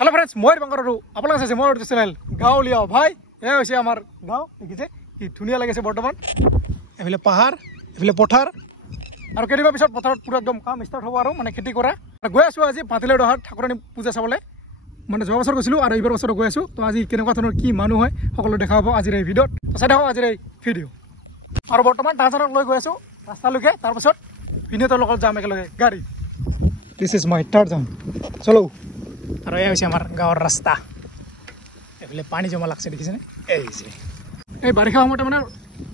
hello friends मैं बांगर अपना से मोर channel गाँव लिया भाई ये आमार गाँव देखिसे कि धुनिया लगे बर्तमान एफाले पहाड़ एफाले पथार और केदिनमाনৰ পিছত পথাৰত পুৰা একদম কাম স্টাर्ट হ'ব আৰু মানে খেতি কৰা গৈ আছো আজি পাতিলে দহাত ঠাকুৰানী পূজা চাবলৈ মানে যোৱা বছৰ গৈছিলো আৰু এইবাৰ বছৰ গৈ আছো তো আজি কেনেকুৱা ধৰণৰ কি মানুহ হয় সকলো দেখা হ'ব আজিৰ এই ভিডিঅ'ত তো চাই থাকক আজিৰ এই ভিডিঅ' আৰু বৰ্তমান ডান্সাৰক লৈ গৈ আছো ৰাস্তালৈকে তাৰ পিছত ভিডিঅ'টোৰ লগত যাম একেলগে গাড়ী দিস ইজ মাই থাৰ্ড জাম চলো আৰু এই হৈছে আমাৰ গাঁৱৰ ৰাস্তা এফালে পানী জমা লাগছে দেখিছেনে এই বাৰিষা সময়তে মানে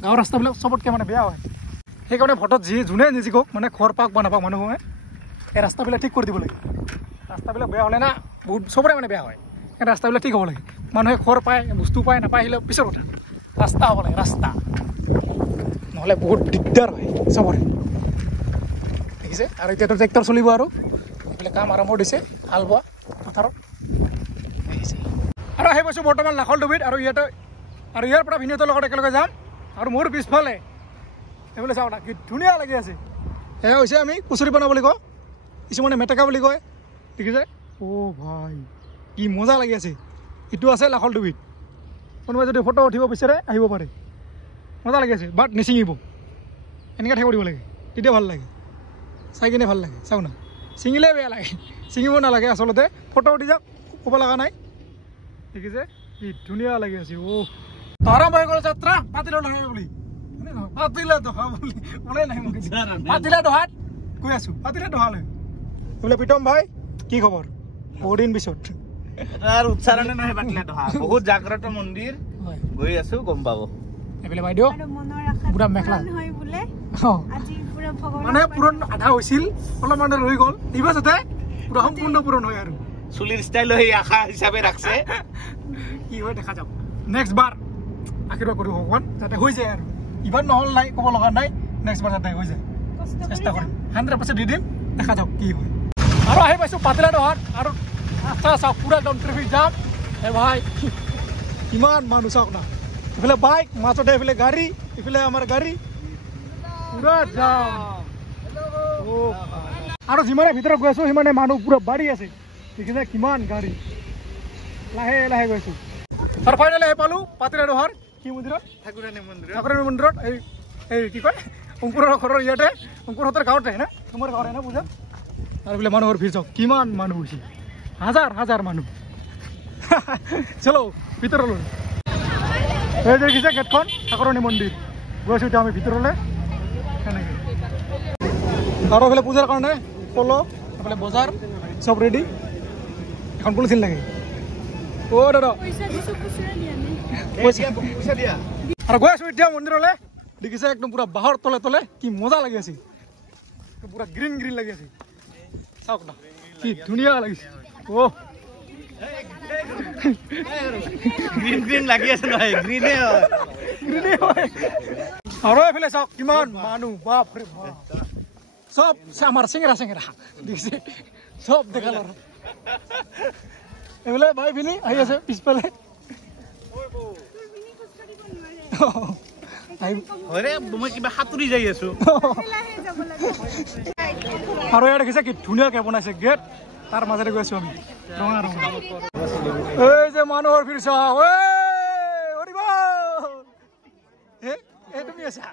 গাঁৱৰ ৰাস্তাবিলাক চবতকৈ মানে বেয়া হয় সেইকাৰণে ভোটত যোনে নিজিকক মানে খৰ পাক বা নাপাক মানুহে এই ৰাস্তাবিলাক ঠিক কৰি দিব লাগে ৰাস্তাবিলাক বেয়া হ'লে না বহুত চবৰে মানে বেয়া হয় সেই ৰাস্তাবিলাক ঠিক হ'ব লাগে মানুহে খৰ পায় বস্তু পায় নাপায় আহিলে পিছৰ কথা ৰাস্তা হ'ব লাগে ৰাস্তা নহ'লে বহুত দিগদাৰ হয় চবৰে দেখিছে আৰু এতিয়াতো ট্ৰেক্টৰ চলিব আৰু এইফালে কাম আৰম্ভ দিছে হাল বোৱা পথাৰত দেখিছে আৰু আহি পাইছোঁ বৰ্তমান লাখলডুবিত আৰু ইয়াৰ পৰা ভিনিয়তৰ লগত একেলগে যাম আৰু মোৰ পিছফালে এইফালে চাওঁ না কি ধুনীয়া লাগি আছে এয়া হৈছে আমি কুচুৰিপানা বুলি কওঁ কিছুমানে মেটেকা বুলি কয় দেখিছে অ' ভাই কি মজা লাগি আছে এইটো আছে লাখলডুবিত কোনোবাই যদি ফটো উঠিব বিচাৰে আহিব পাৰে মজা লাগি আছে বাট নিচিঙিব এনেকৈ থাকিব দিব লাগে তেতিয়া ভাল লাগে চাই কিনে ভাল লাগে চাওঁ না ছিঙিলে বেয়া লাগে ছিঙিব নালাগে আচলতে ফটো উঠি যাওক ক'ব লগা নাই দেখিছে কি ধুনীয়া লাগি আছে অ' আৰম্ভ হৈ গ'ল যাত্ৰা পাতিলে দহা বুলি পাতিলে দহা বুলি ওলাই নাই মোক পাতিলে দহাত গৈ আছো পাতিলে দহালৈ বোলে প্ৰীতম ভাই কি খবৰ বহুত দিন পিছত এটাৰ উচ্চাৰণে নহয় পাতিলে দহা বহুত জাগ্ৰত মন্দিৰ গৈ আছো গম পাব এইফালে বাইদেউ পুৰা মেখলা মানে পূৰণ আধা হৈছিল অলপমান ৰৈ গ'ল এইবাৰ যাতে পুৰা সম্পূৰ্ণ পূৰণ হয় আৰু চুলিৰ ষ্টাইল হৈ আশা হিচাপে ৰাখছে কি হয় দেখা যাব নেক্সট বাৰ আশীৰ্বাদ কৰোঁ ভগৱান যাতে হৈ যায় আৰু ইবাৰ নহ'ল নাই ক'ব লগা নাই নেক্সট বাৰ যাতে হৈ যায় চেষ্টা কৰিম 100% দি দিম দেখা যাওক কি হয় আৰু আহি পাইছোঁ পাতিলা দহাত আৰু ৰাস্তা চাওক পুৰা একদম ট্ৰেফিক জাম এই ভাই কিমান মানুহ চাওক না এইফালে বাইক মাজতে এইফালে গাড়ী এইফালে আমাৰ গাড়ী পুৰা জাম আৰু যিমানে ভিতৰত গৈ আছোঁ সিমানে মানুহ পুৰা বাঢ়ি আছে দেখিছে কিমান গাড়ী লাহে লাহে গৈ আছোঁ আৰু ফাইনেলি আহি পালোঁ পাতিলা দহাৰ কি মন্দিৰত ঠাকুৰানী মন্দিৰত এই কি কয় অংকুৰৰ ঘৰৰ ইয়াতে অংকুৰহঁতৰ গাঁৱতে না তোমাৰ গাঁৱতে না পূজা আৰু বোলে মানুহৰ ভিৰ চাওক কিমান মানুহ হৈছে হাজাৰ হাজাৰ মানুহ চলো ভিতৰলৈ এই দেখিছে গেটখন ঠাকুৰানী মন্দিৰ গৈছোঁ এতিয়া আমি ভিতৰলৈ সেনেকৈ আৰু এইফালে পূজাৰ কাৰণে পল' এইফালে বজাৰ চব ৰেডি এখন পলিথিন লাগে অ' দাদা আৰু গৈ আছোঁ এতিয়া মন্দিৰলৈ দেখিছে একদম পুৰা বাঁহৰ তলে তলে কি মজা লাগি আছে পুৰা গ্ৰীণ গ্ৰীণ লাগি আছে চাওক না কি ধুনীয়া লাগিছে অ' গ্ৰীণ গ্ৰীণ লাগি আছে নহয় গ্ৰীণে হয় আৰু এইফালে চাওক কিমান মানুহ বাপৰে বাপ চব আমাৰ চেঙেৰা দেখিছে চব দেখা ল'ৰা এইফালে বাই ভিনি আহি আছে পিছফালে মই কিবা সাঁতুৰি যাই আছো আৰু ইয়াত দেখিছে কি ধুনীয়াকে বনাইছে গেট তাৰ মাজতে গৈ আছো আমি ৰঙা ৰঙা এই যে মানুহৰ ভিৰ চাওক তুমি আছা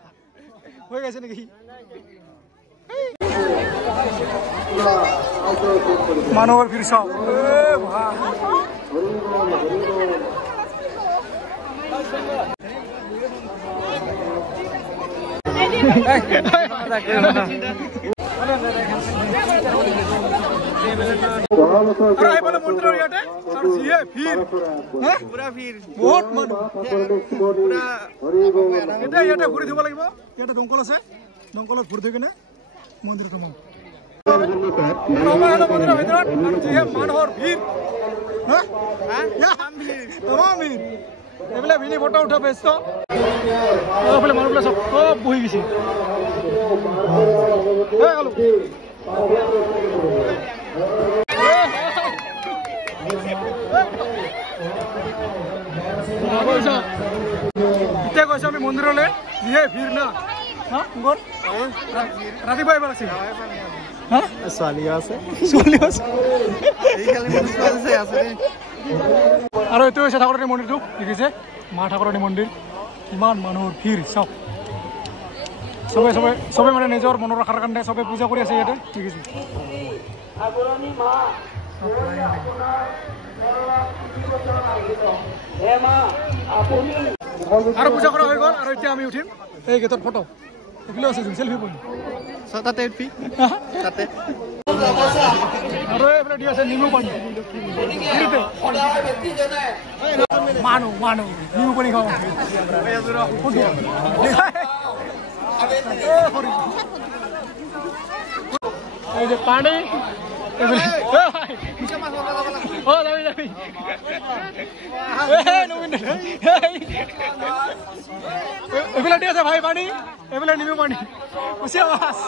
হৈ গৈছে নেকি মানুহৰ ভিৰ চাওক মন্দিৰৰ ইয়াতে আৰু যিহে ভিৰ পুৰা ভিৰ বহুত মানুহ এতিয়া ইয়াতে ঘূৰি দিব লাগিব ইয়াতে দমকল আছে দমকলত ঘূৰি থৈ কিনে মন্দিৰত সোমাম মন্দিৰৰ ভিতৰত আৰু যিহে মানুহৰ ভিৰ তামাম ভিৰ এইফালে ভিনি ফটো উঠা ব্যস্ত এইফালে মানুহবিলাক চব বহি গৈছে এতিয়া গৈছো আমি মন্দিৰলৈ যিহে ভিৰ না ৰাতিপুৱা আহিব লাগিছিল হা ছোৱালীও আছে ছোৱালী আছে এইকালি ছোৱালী আছে আৰু এইটো হৈছে ঠাকুৰণী মন্দিৰটো দেখিছে মা ঠাকুৰণী মন্দিৰ কিমান মানুহৰ ভিৰ চাওক চবে মানে নিজৰ মনৰ ৰখাৰ কাৰণে চবে পূজা কৰি আছে ইয়াতে ঠিক আছে আৰু পূজা কৰা হৈ গ'ল আৰু এতিয়া আমি উঠিম এই গেটৰ ফটো এইফালে আছে চেলফি পইণ্ট তাতে তাতে আৰু এইফালে দি আছে নিমু পানী মানুহ নিমু পানী খাওঁ এই যে পানী এইফালে দি আছে ভাই পানী এইফালে নিমু পানী কুচিয়া মাছ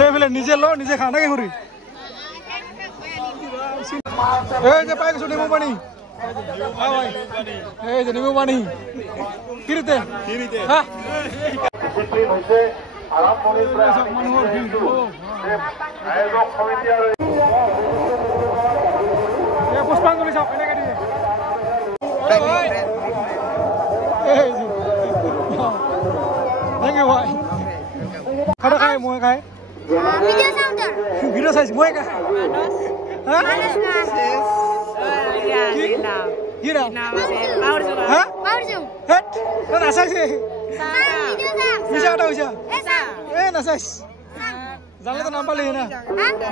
এইফালে নিজে ল নিজে খা নাকি ঘূৰি এই যে পাই গৈছো নিমু পানী এই যে নিমু পানী কিৰিতে হা মানুহৰ ভিৰ পুষ্পাঞ্জলি চাওক এনেকে দিয়ে থেংক ইউ ভাই খানা খাই মই খাই ভিডিঅ' চাইছো মই খাই নাচাইছে মিছা কথা কৈছা এ নাচাইছ জানলেতো নাম পালি না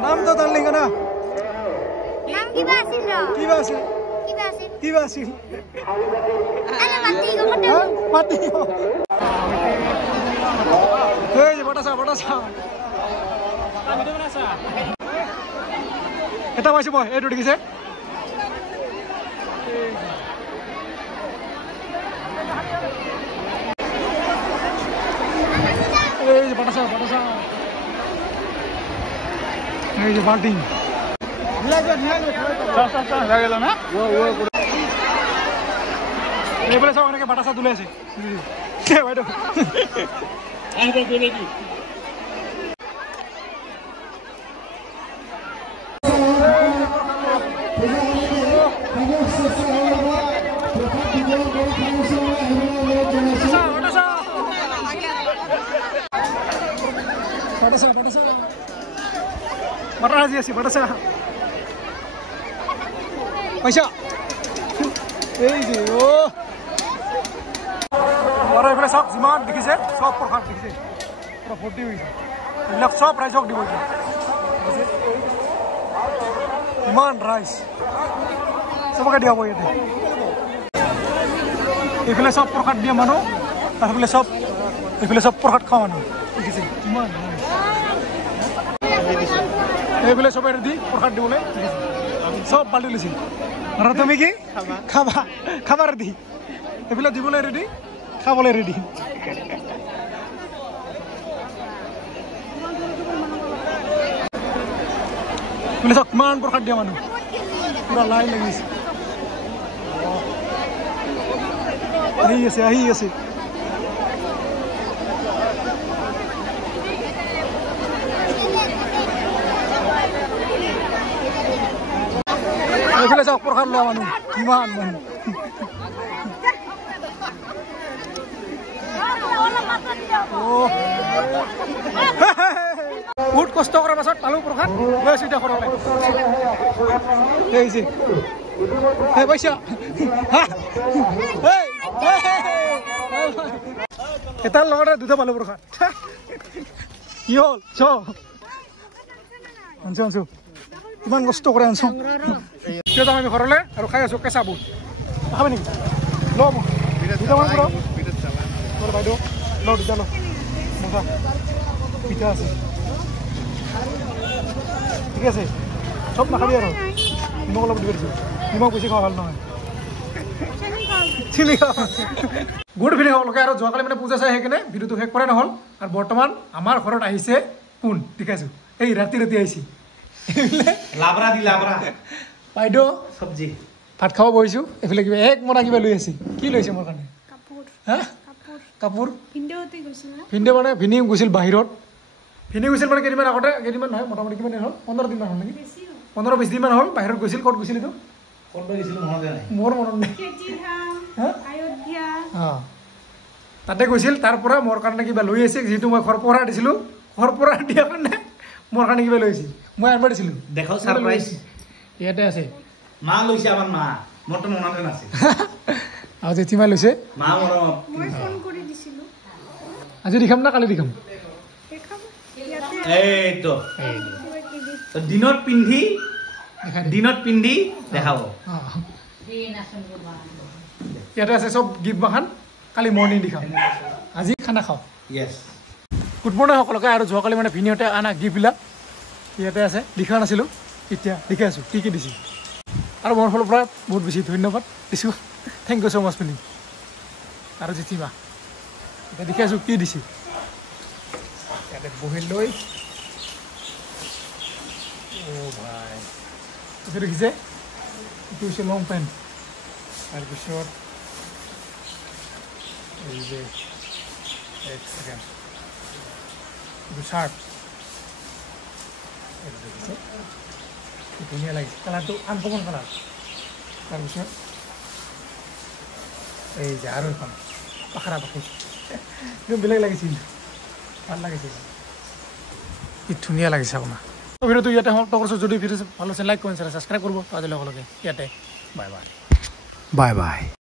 নামটো জানলি না কিবা আছিল মাতি এই যে বটাচা এটা পাইছো মই এইটো দেখিছে এই যে বটাচা এই যে বাল্টিং এইফালে চাওক এনেকে বাটাচা তুলে আছে বাইদেউ বাটাচা আজি আছে বাটাচা পইচা এই যে আৰু এইফালে চাওক যিমান দেখিছে চব প্ৰসাদ দেখিছে পুৰা ভৰ্তি হৈছে এইবিলাক চব ৰাইজক দিব ইমান ৰাইজ চবকে দিয়া হ'ব ইয়াতে এইফালে চব প্ৰসাদ দিয়া মানুহ আৰু এইফালে চব প্ৰসাদ খোৱা মানুহ দেখিছে কিমান এইফালে চবে ৰেডি প্ৰসাদ দিবলৈ চব বাল্টি লৈছিল আৰু তুমি কি খাবা ৰেডি এইফালে দিবলৈ ৰেডি খাবলৈ ৰেডি বোলে চাওক কিমান প্ৰসাদ দিয়া মানুহ পুৰা লাইন লাগিছে আহি আছে এইফালে চাওক প্ৰসাদ লোৱা মানুহ কিমান মানুহ বহুত কষ্ট কৰাৰ পাছত পালো প্ৰসাদ গৈ আছো এতিয়া ঘৰলৈ পইচা এটাৰ লগতে দুটা পালো প্ৰসাদ কি হ'ল আনছো কিমান কষ্ট কৰে আনছো এতিয়া যাম আমি ঘৰলৈ আৰু খাই আছো কেঁচা বুট খাবি নেকি ল দুটামান বাইদেউ ল দুটা ল মজা পিঠা আছে ঠিক আছে চব নাখাবি আৰু নিমখ অলপ দিব দিছোঁ নিমখ বেছি খোৱা ভাল নহয় চিনি গুড ইভিনিং সকলোকে আৰু যোৱাকালি মানে পূজা চাই সেইকাৰণে ভিডিঅ'টো শেষ কৰাই নহ'ল আৰু বৰ্তমান আমাৰ ঘৰত আহিছে কোন ঠিক আছে এই ৰাতি আহিছে বাইদেউ চব্জি ভাত খাব বহিছোঁ এইফালে কিবা এক মৰা কিবা লৈ আছে কি লৈছে মোৰ কাৰণে কাপোৰ ভিনদেউ মানে ভিনি গৈছিল বাহিৰত ভিনি গৈছিল মানে কেইদিনমান আগতে কেইদিনমান নহয় মোটামুটি কিমান দিন হ'ল 15 দিনমান হ'ল নেকি 15-20 দিনমান হ'ল বাহিৰত গৈছিল ক'ত গৈছিল এইটো ক'ত গৈছিলো মনত নাই মোৰ মনত নাই अयोध्या তাতে গৈছিল তাৰ পৰা মোৰ কাৰণে কিবা লৈ আহিছে যিহেতু মই ঘৰ পঢ়া দিছিলোঁ ঘৰ পঢ়া দিয়া কাৰণে মোৰ কাৰণে কিবা লৈ আহিছিল মই আনিব দিছিলোঁ দেখাও সাৰপ্ৰাইজ ইয়াতে আছে মা লৈছে আমাৰ মা মোৰ তো মনতে নাছিল আৰু জেঠিমা লৈছে মা মৰম মই ফোন কৰি দিছিলো আজি দেখাম না কালি দেখাম দেখাব ইয়াতে এই তো কিবা কিবি তো দিনত পিন্ধি দেখাই দেখাব ইয়াতে আছে চব গিফ্ট বাখান কালি মৰ্ণিং দেখাম আজি খানা খাওঁ ইয়েস গুড মৰ্ণিং সকলোকে আৰু যোৱাকালি মানে ভিনিহঁতে আনা গিফ্টবিলাক ইয়াতে আছে লিখা নাছিলোঁ এতিয়া লিখি আছোঁ কি কি দিছে আৰু মোৰ ফালৰ পৰা বহুত বেছি ধন্যবাদ দিছোঁ থেংক ইউ ছ' মাছ পিনি আৰু জেঠিমা এতিয়া দেখি আছোঁ কি দিছে ইয়াতে বহি লৈ অ' ভাই এইটো দেখিছে এইটো হৈছে লং পেণ্ট তাৰপিছত এই যে এক ছেকেণ্ড এইটো চাৰ্ট এইটো দেখিছে কি ধুনীয়া লাগিছে কালাৰটো আনকমন কালাৰ তাৰপিছত এই যে আৰু এখন পাখৰা পাখি একদম বেলেগ লাগিছিল ভাল লাগিছিল কি ধুনীয়া লাগিছে আপোনাৰ ভিডিঅ'টো ইয়াতে সমাপ্ত কৰিছোঁ যদি ভিডিঅ' ভাল হৈছে লাইক কমেণ্ট ছাবস্ক্ৰাইব কৰিব আজিলৈ সকলোকে ইয়াতে বাই বাই বাই বাই